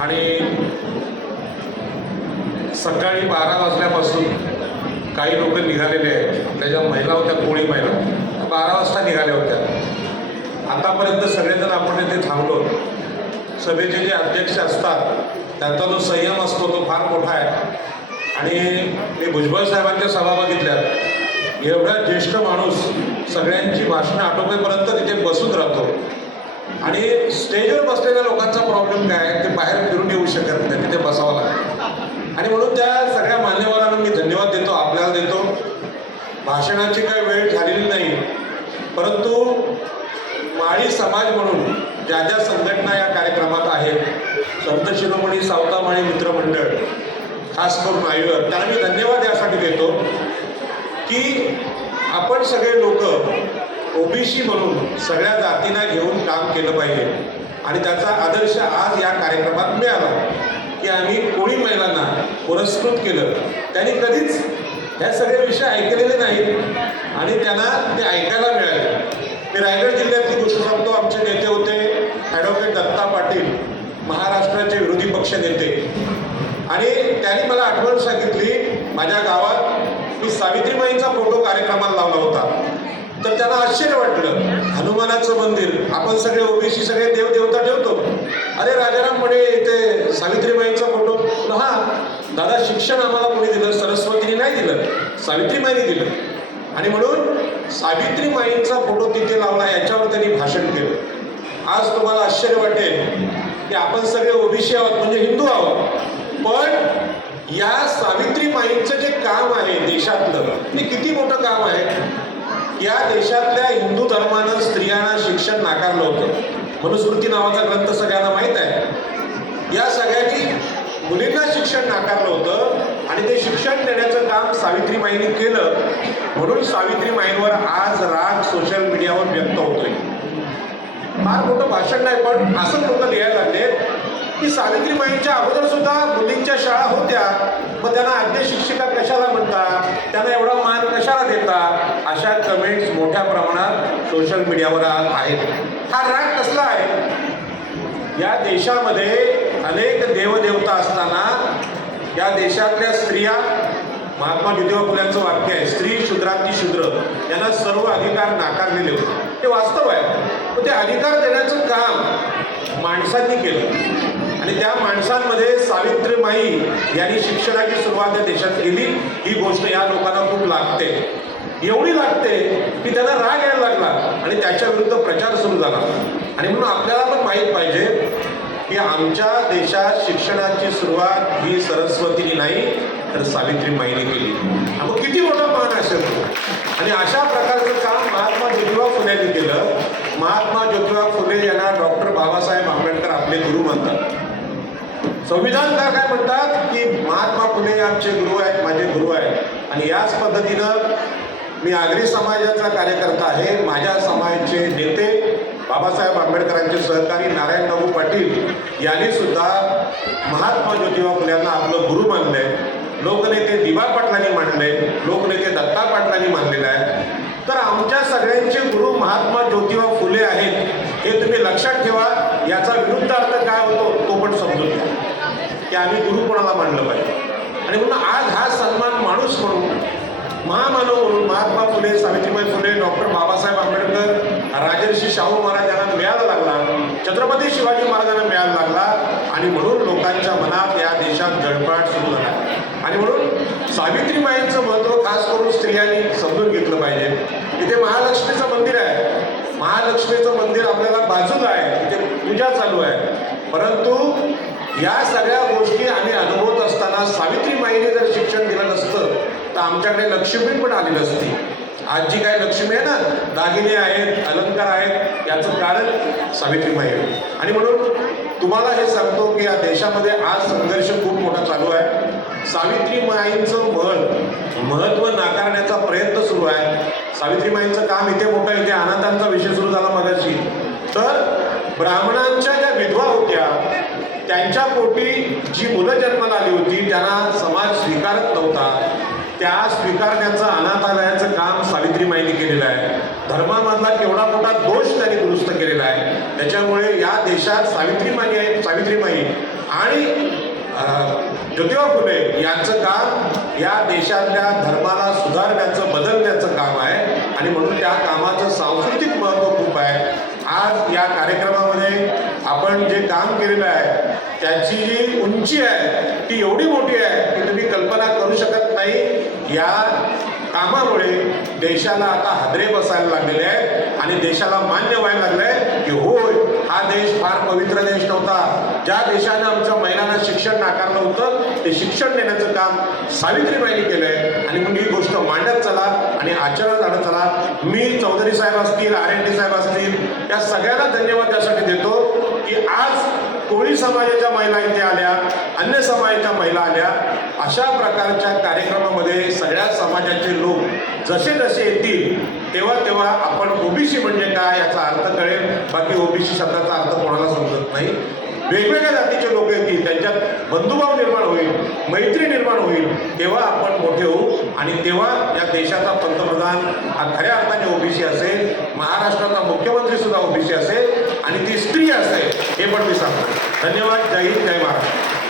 आणि सकाळी बारा वाजल्यापासून काही लोक निघालेले आहेत. त्याच्या महिला होत्या कोळी महिला. बारा वाजता निघाल्या होत्या. आतापर्यंत सगळेजण आपण इथे थांबलो. सभेचे जे अध्यक्ष असतात त्यांचा जो संयम असतो तो फार मोठा आहे. आणि मी भुजबळ साहेबांच्या सभा बघितल्या. एवढा ज्येष्ठ माणूस सगळ्यांची भाषणं आटोपेपर्यंत तिथे बसून राहतो. आणि स्टेजवर बसलेल्या लोकांचा प्रॉब्लेम काय ते बाहेर फिरून येऊ शकत नाही. तिथे बसावं लागतं. आणि म्हणून त्या सगळ्या मान्यवरांना मी धन्यवाद देतो आपल्याला देतो. भाषणाची काही वेळ झालेली नाही. परंतु माळी समाज म्हणून ज्या ज्या संघटना या कार्यक्रमात आहेत संत शिरोमणी सावतामाळी मित्रमंडळ खास करून आयुर्वेद त्यांना मी धन्यवाद यासाठी देतो की आपण सगळे लोक ओबीसी म्हणून सगळ्या जातींना घेऊन काम केलं पाहिजे. आणि त्याचा आदर्श आज या कार्यक्रमात मिळाला. की आम्ही कोळी महिलांना पुरस्कृत केलं. त्यांनी कधीच ह्या सगळे विषय ऐकलेले नाहीत. आणि त्यांना ते ऐकायला मिळाले. मी रायगड जिल्ह्यातली गोष्ट सांगतो. आमचे नेते होते ॲडव्होकेट दत्ता पाटील महाराष्ट्राचे विरोधी पक्ष नेते. आणि त्यांनी मला आठवण सांगितली माझ्या गावात मी सावित्रीबाईंचा फोटो कार्यक्रमाला लावला होता. तर त्यांना आश्चर्य वाटलं. हनुमानाचं मंदिर. आपण सगळे ओबीसी सगळे देवदेवता ठेवतो. अरे राजाराम म्हणे इथे सावित्रीबाईंचा फोटो. हा दादा शिक्षण आम्हाला कोणी दिलं? सरस्वतीने नाही दिलं. सावित्रीबाईंनी दिलं. आणि म्हणून सावित्रीबाईंचा फोटो तिथे लावला याच्यावर त्यांनी भाषण केलं. आज तुम्हाला आश्चर्य वाटेल की आपण सगळे ओबीसी आहोत म्हणजे हिंदू आहोत. पण या सावित्रीबाईंचं जे काम आहे देशातलं ते किती मोठं काम आहे? या देशातल्या हिंदू धर्मानं स्त्रियांना शिक्षण नाकारलं होतं. मनुस्मृती नावाचा ग्रंथ सगळ्यांना माहीत आहे. या सगळ्यांनी मुलींना शिक्षण नाकारलं होतं आणि ते शिक्षण देण्याचं काम सावित्रीबाईंनी केलं. म्हणून सावित्रीबाईंवर आज राग सोशल मीडियावर व्यक्त होतोय. फार मोठं भाषण नाही पण असं लोक लिहायला लागले की सावित्रीबाईंच्या अगोदर सुद्धा मुलींच्या शाळा होत्या मग त्यांना आद्य शिक्षिका कशाला म्हणतात? त्यांना एवढा मान कशाला देतात? अशा कमेंट्स मोठ्या प्रमाणात सोशल मीडियावर आहेत. हा राग कसला आहे? या देशामध्ये अनेक देवदेवता असताना या देशातल्या स्त्रिया महात्मा ज्योतिबा फुल्यांचं वाक्य आहे स्त्री शूद्रांती शूद्र. यांना सर्व अधिकार नाकारलेले होते. हे वास्तव आहे. पण ते अधिकार देण्याचं काम माणसांनी केलं. आणि त्या माणसांमध्ये सावित्रीबाई यांनी शिक्षणाची सुरुवात या देशात केली. ही गोष्ट या लोकांना खूप लागते. एवढी लागते की त्यांना राग यायला लागला आणि त्याच्या विरुद्ध प्रचार सुरू झाला. आणि म्हणून आपल्याला पण माहीत पाहिजे की आमच्या देशात शिक्षणाची सुरुवात ही सरस्वतीने नाही तर सावित्रीबाईने केली. मग किती मोठा मान असेल आणि अशा प्रकारचं काम महात्मा ज्योतिबा फुलेंनी केलं महात्मा ज्योतिबा फुले यांना डॉक्टर बाबासाहेब आंबेडकर आपले गुरु मानतात संविधानकार काय म्हणतात की महात्मा फुले आमचे गुरु आहेत माझे गुरु आहेत. आणि याच पद्धतीनं मी आगरी समाजाचा कार्यकर्ता आहे माझ्या समाजाचे नेते बाबासाहेब आंबेडकरांचे सहकारी नारायण बाबू पाटील यांनी सुद्धा महात्मा ज्योतिबा फुल्यांना आपलं गुरु मानले लोकनेते दिवा पाटलांनी मानले लोकनेते दत्ता पाटलांनी मानलेलं आहे. तर आमच्या सगळ्यांचे गुरु महात्मा ज्योतिबा फुले आहेत हे तुम्ही लक्षात ठेवा याचा विरुद्ध अर्थ काय होतो तो पण समजून घ्या की आम्ही गुरुपणाला मांडलं पाहिजे? आणि म्हणून आज हा सन्मान माणूस म्हणून महामानव म्हणून महात्मा फुले सावित्रीबाई फुले डॉक्टर बाबासाहेब आंबेडकर राजर्षी शाहू महाराज यांना मिळायला लागला छत्रपती शिवाजी महाराजांना मिळायला लागला आणि म्हणून लोकांच्या मनात या देशात जळपाट सुरू झाला. आणि म्हणून सावित्रीबाईंचं महत्त्व खास करून स्त्रियांनी समजून घेतलं पाहिजे. इथे महालक्ष्मीचं मंदिर आहे. महालक्ष्मीचं मंदिर आपल्याला बाजूला आहे. तिथे पूजा चालू आहे. परंतु या सगळ्या गोष्टी आम्ही अनुभवत असताना सावित्रीबाईने जर शिक्षण दिलं नसतं तर आमच्याकडे लक्ष्मी पण आली नसती. आज जी काय लक्ष्मी आहे ना? दागिने आहेत अलंकार आहेत याचं कारण सावित्रीबाई आणि म्हणून तुम्हाला हे सांगतो की या देशामध्ये आज संघर्ष खूप मोठा चालू आहे. सावित्रीबाईंचं महल महत्त्व नाकारण्याचा प्रयत्न सुरू आहे. सावित्रीबाईंचं काम इथे मोठं इथे अनाथांचा विषय सुरू झाला मगाशी. तर ब्राह्मणांच्या ज्या विधवा होत्या त्यांच्या पोटी जी मुलं जन्माला आली होती त्यांना समाज स्वीकारत नव्हता. त्या स्वीकारण्याचं अनाथालयाचं काम सावित्रीबाईंनी केलेलं आहे. धर्मामधला केवढा मोठा दोष त्यांनी दुरुस्त केलेला आहे. त्याच्यामुळे या देशात सावित्रीबाई सावित्रीमाई आहे सावित्रीमाई आणि ज्योतिबा फुले यांचं काम या देशातल्या धर्माला सुधारण्याचं बदलण्याचं काम आहे. आणि म्हणून त्या कामाचं सांस्कृतिक महत्त्व खूप आहे. आज या कार्यक्रमामध्ये आपण जे काम केलेलं आहे त्याची जी उंची आहे ती एवढी मोठी आहे की तुम्ही कल्पना करू शकत नाही. या कामामुळे देशाला आता हादरे बसायला लागलेले आहे आणि देशाला मान्य व्हायला लागलंय की होय हा देश फार पवित्र देश नव्हता. ज्या देशानं आमच्या महिलांना शिक्षण नाकारलं होतं ते शिक्षण देण्याचं काम सावित्रीबाईंनी केलंय. आणि मग ही गोष्ट मांडत चला आणि आचरणात आणत चला. मी चौधरी साहेब असतील आर एन डी साहेब असतील या सगळ्यांना धन्यवाद त्यासाठी देतो. समाजाच्या महिला इथे आल्या अन्य समाजाच्या महिला आल्या अशा प्रकारच्या कार्यक्रमामध्ये सगळ्या समाजाचे लोक जसे जसे येतील तेव्हा तेव्हा आपण ओबीसी म्हणजे काय याचा अर्थ कळेल. बाकी ओबीसी शब्दाचा अर्थ कोणाला समजत नाही. वेगवेगळ्या जातीचे लोक येतील त्यांच्यात बंधुभाव निर्माण होईल मैत्री निर्माण होईल तेव्हा आपण मोठे होऊ. आणि तेव्हा या देशाचा पंतप्रधान हा खऱ्या अर्थाने ओबीसी असेल महाराष्ट्राचा मुख्यमंत्री सुद्धा ओबीसी असेल आणि ती स्त्री असेल हे पण मी सांगतो. धन्यवाद. जय हिंद जय महाराष्ट्र